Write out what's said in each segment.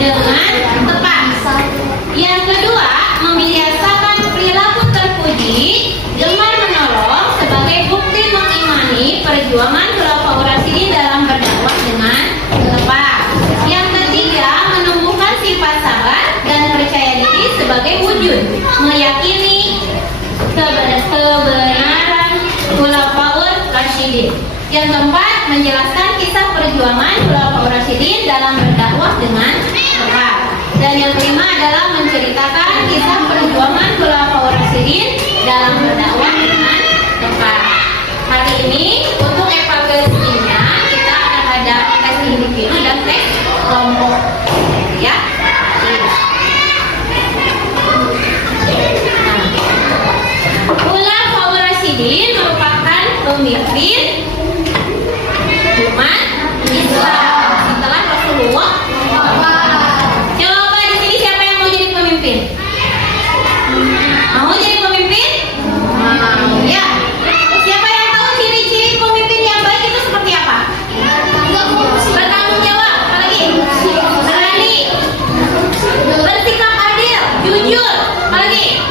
dengan tepat. Yang kedua, membiasakan perilaku terpuji, gemar menolong sebagai bukti mengimani perjuangan Khulafaur Rasyidin dalam berdakwah dengan tepat. Yang ketiga, menumbuhkan sifat sabar dan percaya diri sebagai wujud meyakini kebenaran Khulafaur Rasyidin. Yang keempat, menjelaskan kisah perjuangan Khulafaur Rasyidin dalam berdakwah dengan tepat. Dan yang kelima adalah menceritakan kisah perjuangan Khulafaur Rasyidin dalam berdakwah dengan tepat. Hari ini untuk evaluasinya kita akan ada tes individu dan tes kelompok, ya. Khulafaur Rasyidin merupakan pemimpin umat Islam setelah Rasulullah. Coba di sini siapa yang mau jadi pemimpin? Mau jadi pemimpin? Mau, ya. Siapa yang tahu ciri-ciri pemimpin yang baik itu seperti apa? Bertanggung jawab, apalagi berani, bersikap adil, jujur, apalagi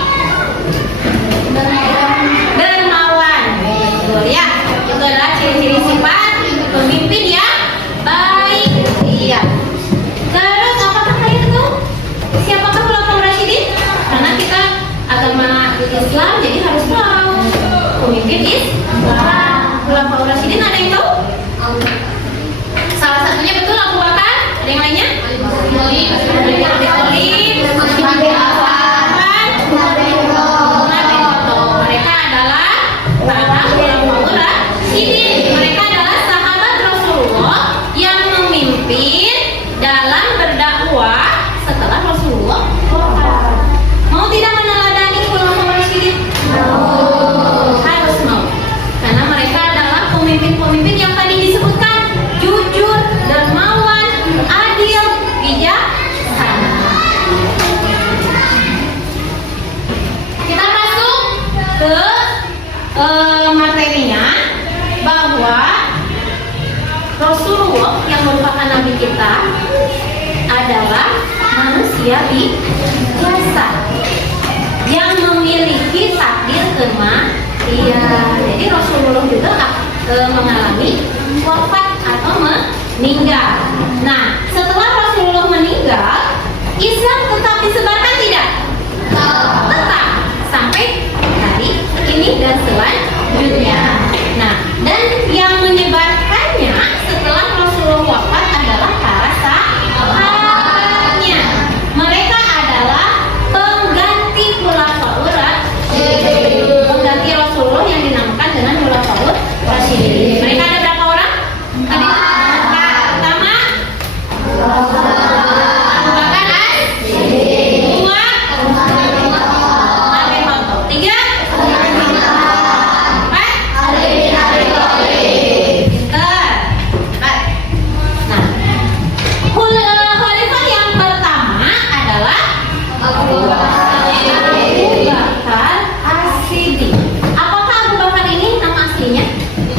dermawan. Betul ya. Itu adalah ciri-ciri sifat pemimpin yang baik. Iya. Terus apakah kalian tahu siapakah Khulafaur Rasyidin? Karena kita agama Islam, jadi harus tahu pemimpin Islam. Khulafaur Rasyidin ada yang tahu? Salah satunya betul Abu Bakar. Ada yang lainnya? Mereka adalah para Khulafaur Rasyidin. Mereka adalah sahabat Rasulullah yang memimpin dalam berdakwah setelah Rasulullah wafat. Mau tidak meneladani Khulafaur Rasyidin? Harus mau. Karena mereka adalah pemimpin-pemimpin yang tadi disebutkan, jujur, dermawan, adil, bijaksana. Kita masuk ke materinya, bahwa Rasulullah yang merupakan nabi kita adalah manusia biasa yang memiliki takdir kematian. Jadi Rasulullah juga mengalami wafat atau meninggal. Nah, setelah Rasulullah meninggal, Islam tetap disebarkan tidak? Tetap sampai hari ini dan selanjutnya. Nah, dan yang menyebarkannya setelah Rasulullah wafat adalah para sahabatnya. Mereka adalah pengganti Khulafaur Rasyidin, pengganti Rasulullah yang dinamakan dengan Khulafaur Rasyidin. Mereka ada berapa orang? Tadi pertama Abu Bakar As-Siddiq, dua Nabi Muhammad, tiga Khalifah yang pertama adalah Abu Bakar As-Siddiq. Apakah Abu Bakar ini nama aslinya?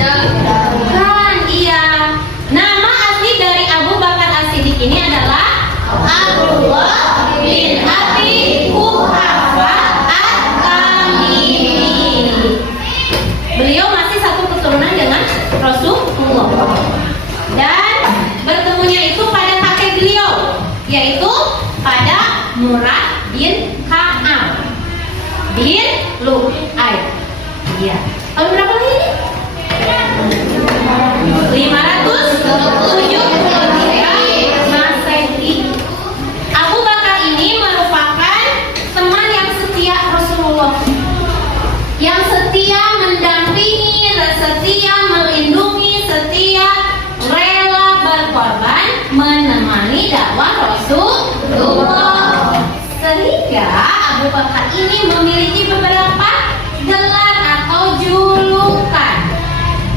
Bukan, iya. Nama asli dari Abu Bakar As-Siddiq ini adalah Abdullah bin Abi Quhafa At-Tamimi. Beliau masih satu keturunan dengan Rasulullah. Dan bertemunya itu pada kakek beliau, yaitu pada Murad bin Ka'ab bin Lu'ay. Iya. Tahun berapa lagi ini? 573 Masehi. Abu Bakar ini merupakan teman yang setia Rasulullah, yang setia mendampingi, setia melindungi, setia rela berkorban menemani dakwah Rasulullah. Sehingga Abu Bakar ini memiliki beberapa gelar atau julukan.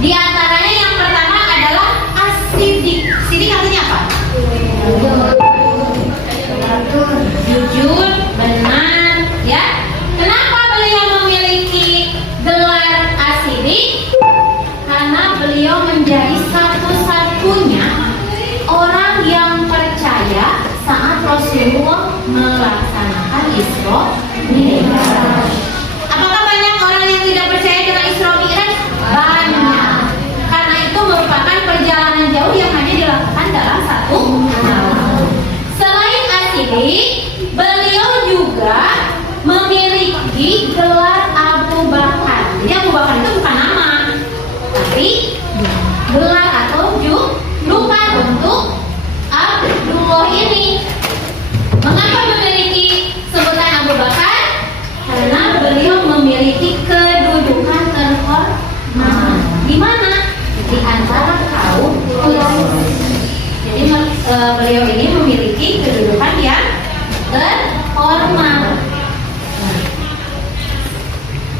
Di antaranya yang pertama adalah As-Siddiq. Siddiq artinya apa? Jujur, benar, ya. Kenapa beliau memiliki gelar As-Siddiq? Karena beliau menjadi satu-satunya orang yang percaya saat Isra Mi'raj. Apakah banyak orang yang tidak percaya dengan Isra Mi'raj? Banyak. Karena itu merupakan perjalanan jauh yang hanya dilakukan dalam satu malam. Selain asidik, beliau juga memiliki gelar Abu Bakar. Jadi Abu Bakar itu bukan nama, tapi gelar atau julukan untuk Abdullah ini. Mengapa memiliki sebutan Abu Bakar? Karena beliau memiliki kedudukan terhormat. Di mana? Di antara kaum Quraisy. Jadi beliau ini memiliki kedudukan yang terhormat.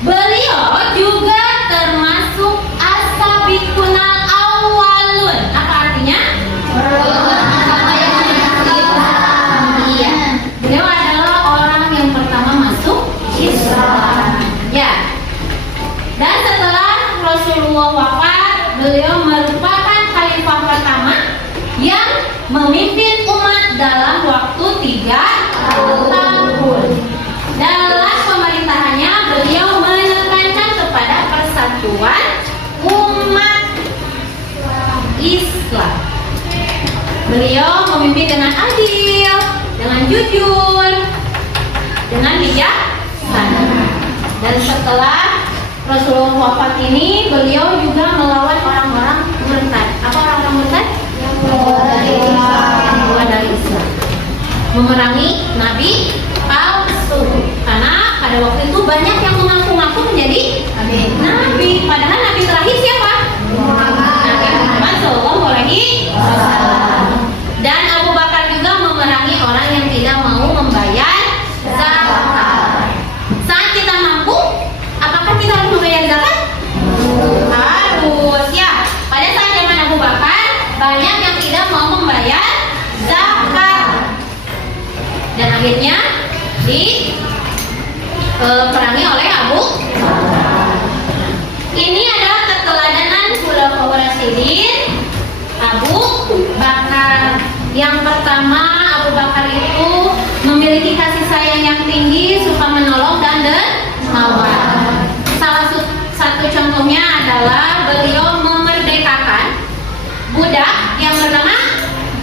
Beliau juga termasuk as-sabiqunal awwalun. Apa artinya? Iya. Beliau adalah orang yang pertama masuk Islam. Ya. Dan setelah Rasulullah wafat, beliau merupakan khalifah pertama yang memimpin umat dalam waktu 3 tahun. Dalam pemerintahannya, beliau menekankan kepada persatuan umat Islam. Beliau memimpin dengan adil, dengan jujur, dengan bijaksana. Dan setelah Rasulullah wafat ini, beliau juga melawan orang-orang murtad. Apa orang-orang murtad? Yang keluar dari Islam. Memerangi Nabi palsu. Karena pada waktu itu banyak yang mengaku-ngaku menjadi Nabi. Padahal Nabi terakhir siapa? Nabi Muhammad SAW. Dan Abu Bakar juga memerangi orang yang tidak mau membayar zakat. Saat kita mampu, apakah kita harus membayar zakat? Harus ya. Pada saat zaman Abu Bakar, banyak yang tidak mau membayar zakat. Dan akhirnya diperangi oleh Abu Bakar. Ini adalah keteladanan Khulafaur Rasyidin Abu Bakar. Yang pertama, Abu Bakar itu memiliki kasih sayang yang tinggi, suka menolong dan dermawan. Salah satu contohnya adalah beliau memerdekakan budak yang bernama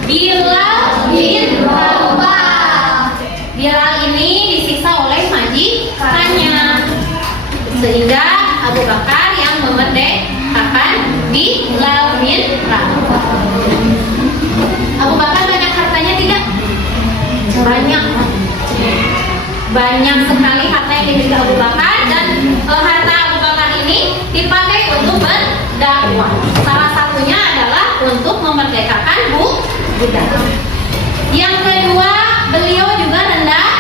Bilal bin Rabah. Bilal ini disiksa oleh majikannya, sehingga Abu Bakar yang memerdekakan Bilal bin Rabah. Abu Bakar banyak hartanya tidak? Banyak sekali harta yang dimiliki Abu Bakar, dan harta Abu Bakar ini dipakai untuk berdakwah. Salah satunya adalah untuk memerdekakan budak. Yang kedua, beliau juga rendah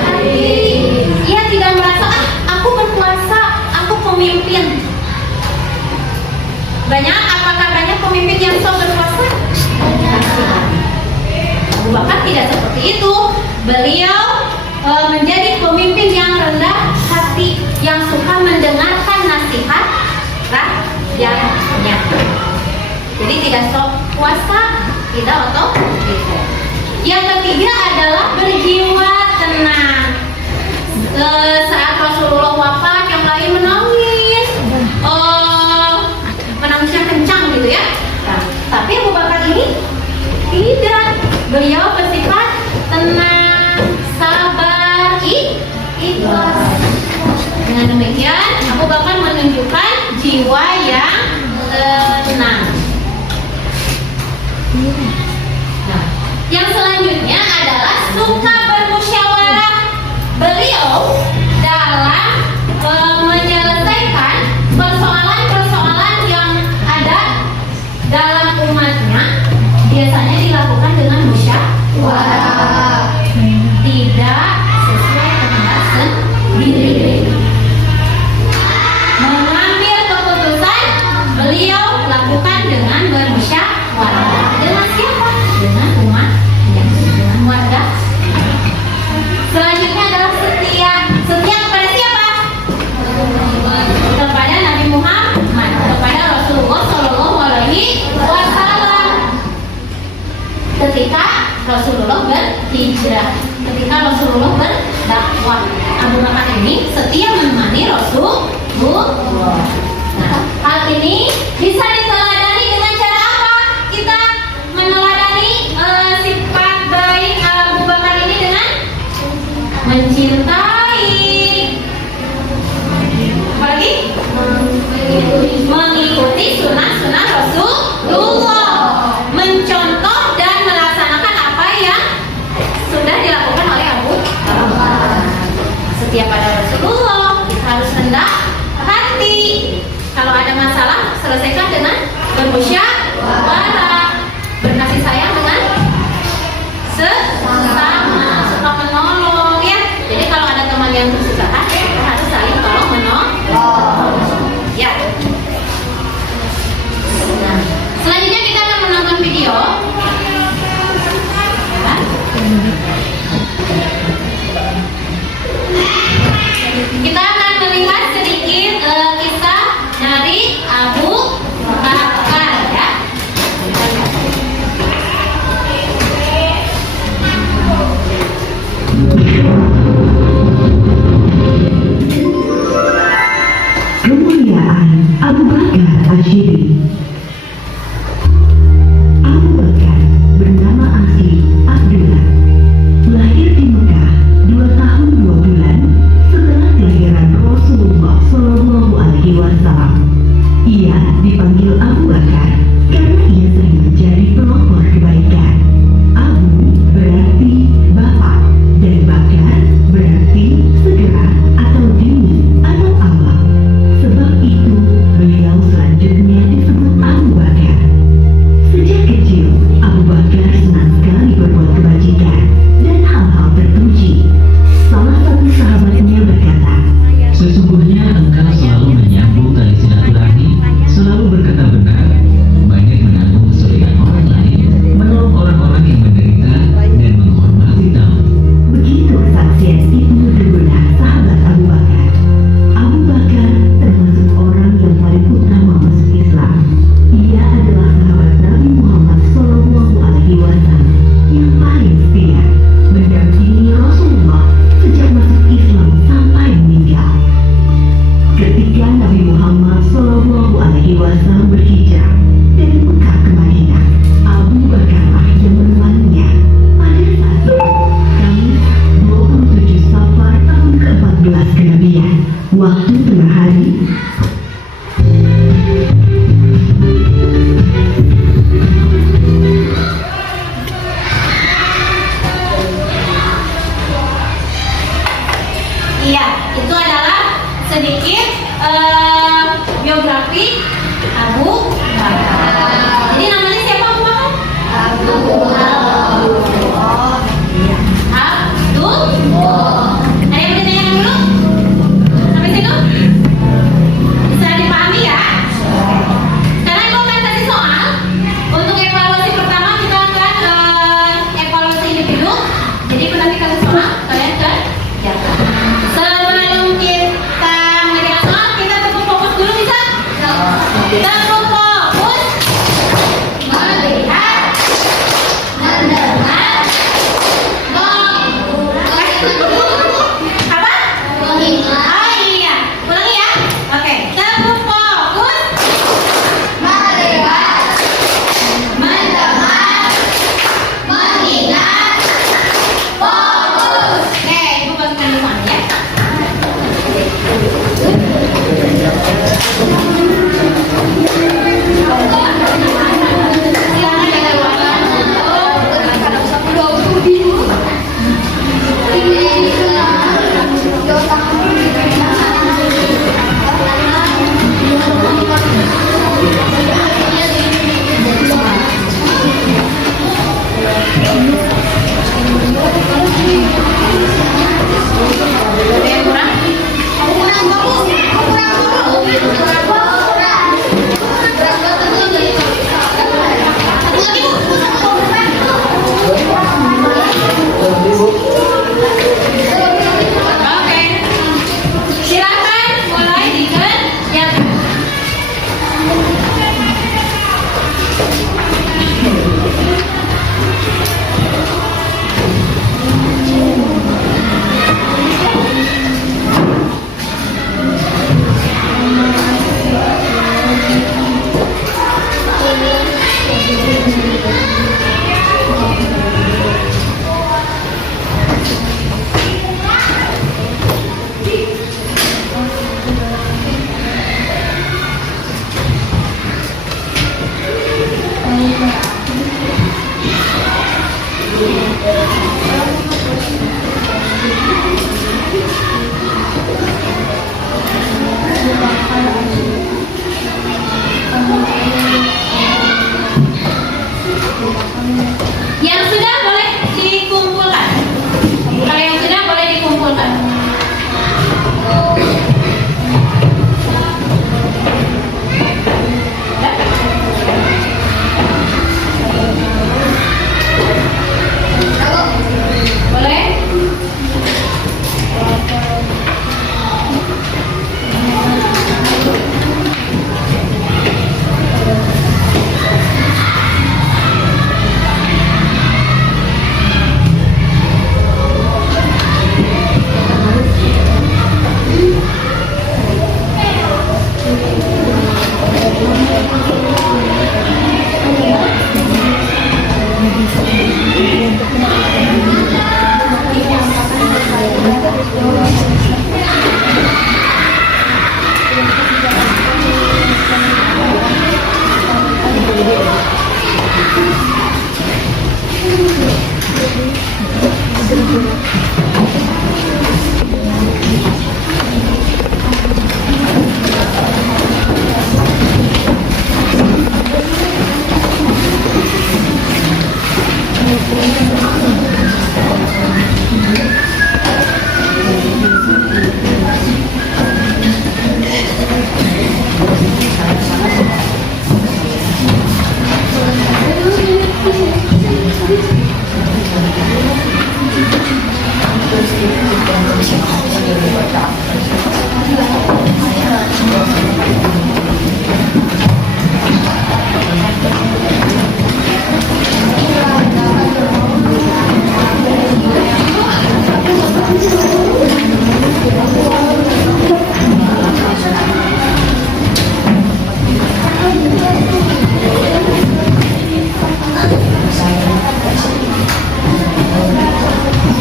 hati. Ia tidak merasa, aku berkuasa, aku pemimpin. Apakah banyak pemimpin yang sok berkuasa? Abu Bakar tidak seperti itu. Beliau menjadi pemimpin yang rendah hati, yang suka mendengarkan nasihat rakyatnya. Jadi tidak sok kuasa, tidak otoriter. Yang ketiga adalah berjiwa tenang. Saat Rasulullah wafat, yang lain menangis, menangisnya kencang gitu ya. Nah, tapi Abu Bakar ini tidak. Beliau bersifat tenang, sabar, ikhlas. Dengan demikian, Abu Bakar menunjukkan jiwa yang tenang. Nah, Rasulullah berhijrah, ketika Rasulullah berdakwah. Abu Bakar ini setia menemani Rasulullah. Nah, hal ini bisa diteladani dengan cara apa? Kita meneladani sifat baik Abu Bakar ini dengan mencintai, apalagi mengikuti sunnah-sunnah Rasulullah, mencontoh dan melaksanakan apa yang sudah dilakukan oleh Abu Bakar. Setia pada Rasulullah, kita harus rendah hati. Kalau ada masalah, selesaikan dengan bermusyawarah, berkasih sayang dengan sesama, suka menolong ya. Jadi kalau ada teman yang kesusahan, kita harus saling tolong menolong. Ya. Nah, selanjutnya kita akan menonton video. Ya. Kita akan melihat sedikit kisah dari Abu Bakar ya. Kemuliaan Abu Bakar Asy'ari. Abu Bakar bernama asli Abdullah, lahir di Mekah 2 tahun 2 bulan setelah kelahiran Rasulullah Shallallahu Alaihi Wasallam. Ia dipanggil Abu Bakar karena ia sering menjadi pelopor kebaikan. Abu berarti bapak dan Bakar berarti segera atau dini atau awal. Sebab itu beliau selanjutnya disebut Abu Bakar. Sejak kecil, Abu Bakar senang sekali berbuat kebajikan dan hal-hal terpuji. Salah satu sahabatnya berkata, "Sesungguhnya engkau selalu menyambung tali silaturahmi, selalu berkata benar, banyak menanggung kesulitan orang lain, menolong orang-orang yang menderita, dan menghormati tamu." begitu kesaksian Ibnu Dubunah, sahabat Abu Bakar. Abu Bakar termasuk orang yang paling utama masuk Islam. Ia adalah sahabat Nabi Muhammad Shallallahu Alaihi Wasallam yang paling setia, mendampingi Rasulullah sejak masuk Islam sampai meninggal. Ketika Nabi Muhammad Shallallahu Alaihi Wasallam berhijrah dari Mekah ke Madinah, Abu Bakarlah yang menemaninya. Pada saat itu, Kamis 27 Safar tahun ke-14 kenabian, waktu tengah hari. Iya, itu adalah sedikit biografi Abu Bakar. Jadi namanya siapa Abu Bakar? Abdul. Ada yang mau ditanyakan dulu? Sampai situ? Bisa dipahami ya? Sekarang Ibu akan kasih soal. Untuk evaluasi pertama kita akan evaluasi individu. Jadi Ibu nanti kasih soal, kalian kerjakan. Sebelum kita mengerjakan soal, kita tetap fokus dulu bisa? Tetap fokus. Melihat, mendengar, apa? Oh iya, ulangi ya. Oke, tetap fokus. Melihat, mendengar, mengingat, fokus. Yang sudah boleh dikumpulkan. Kalau yang sudah boleh dikumpulkan. Boleh?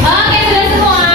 Oke, sudah semua.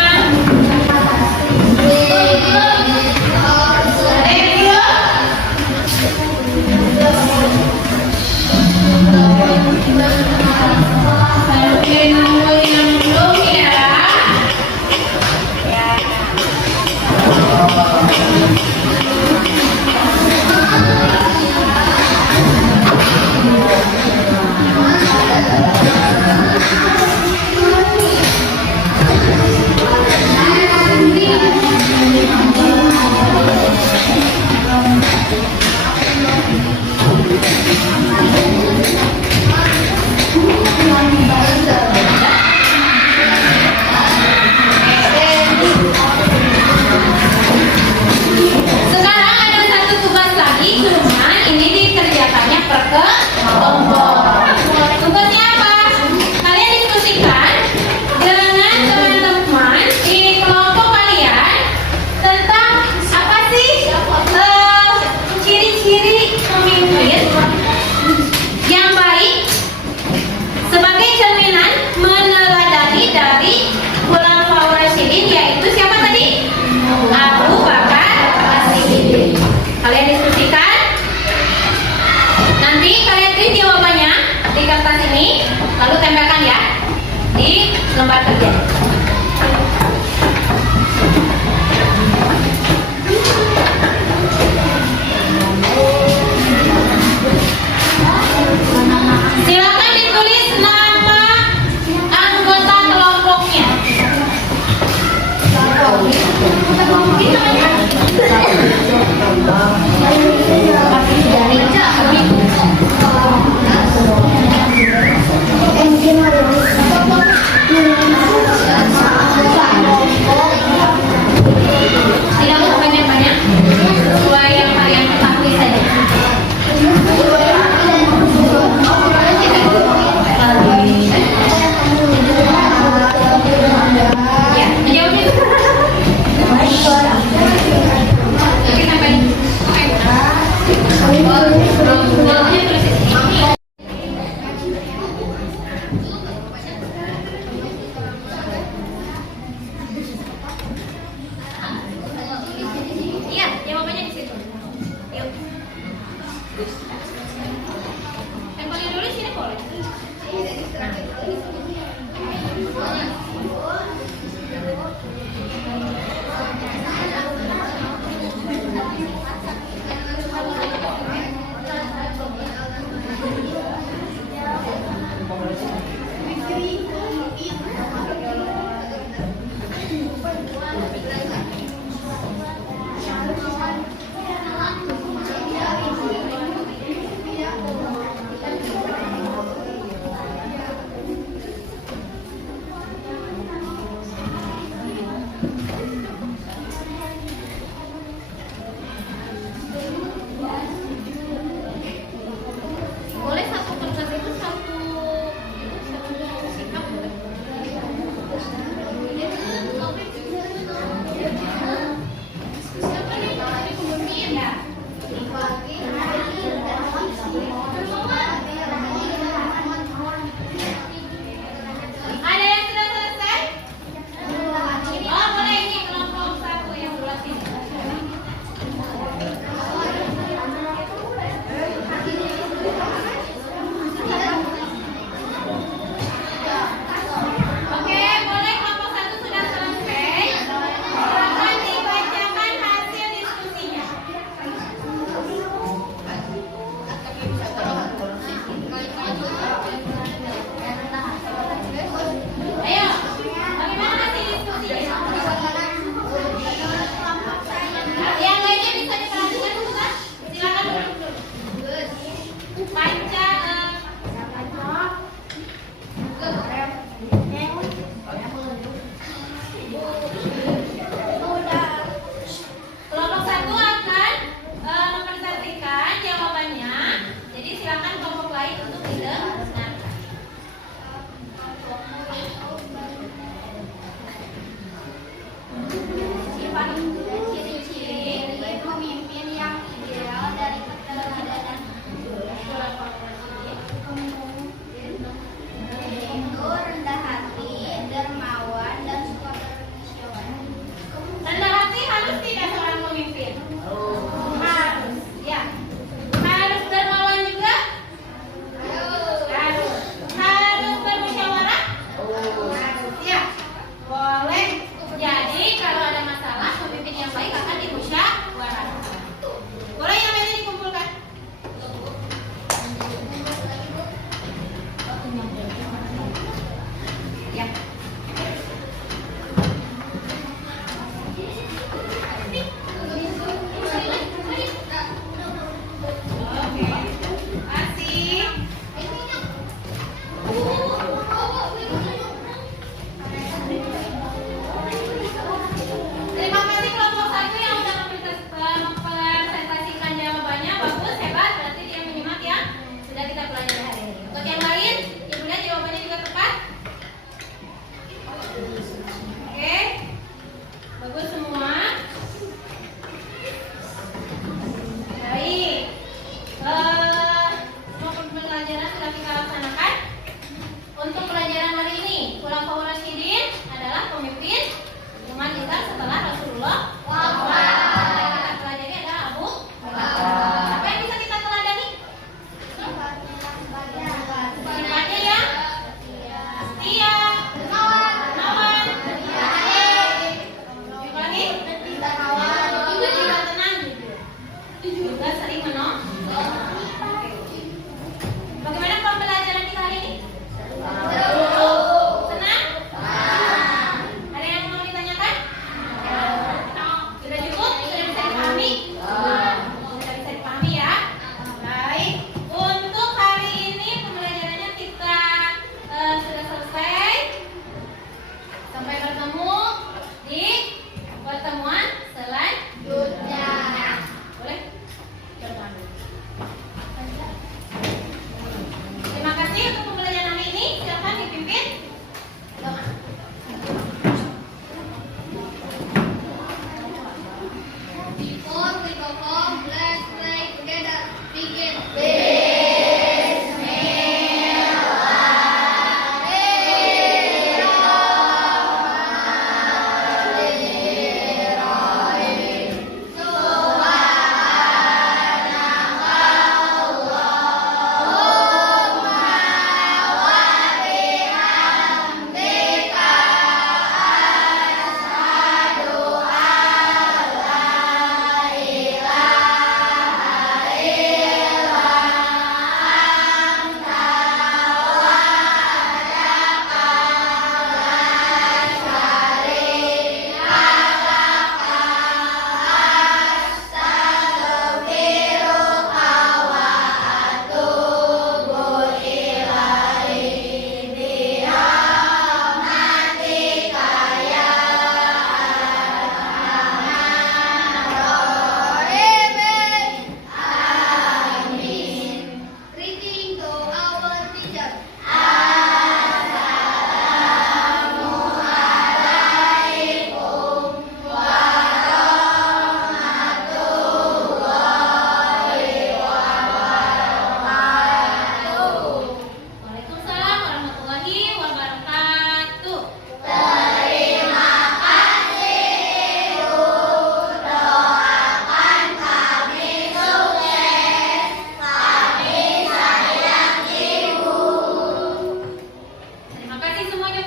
lembar kerja. Silakan ditulis nama anggota kelompoknya.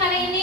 hari ini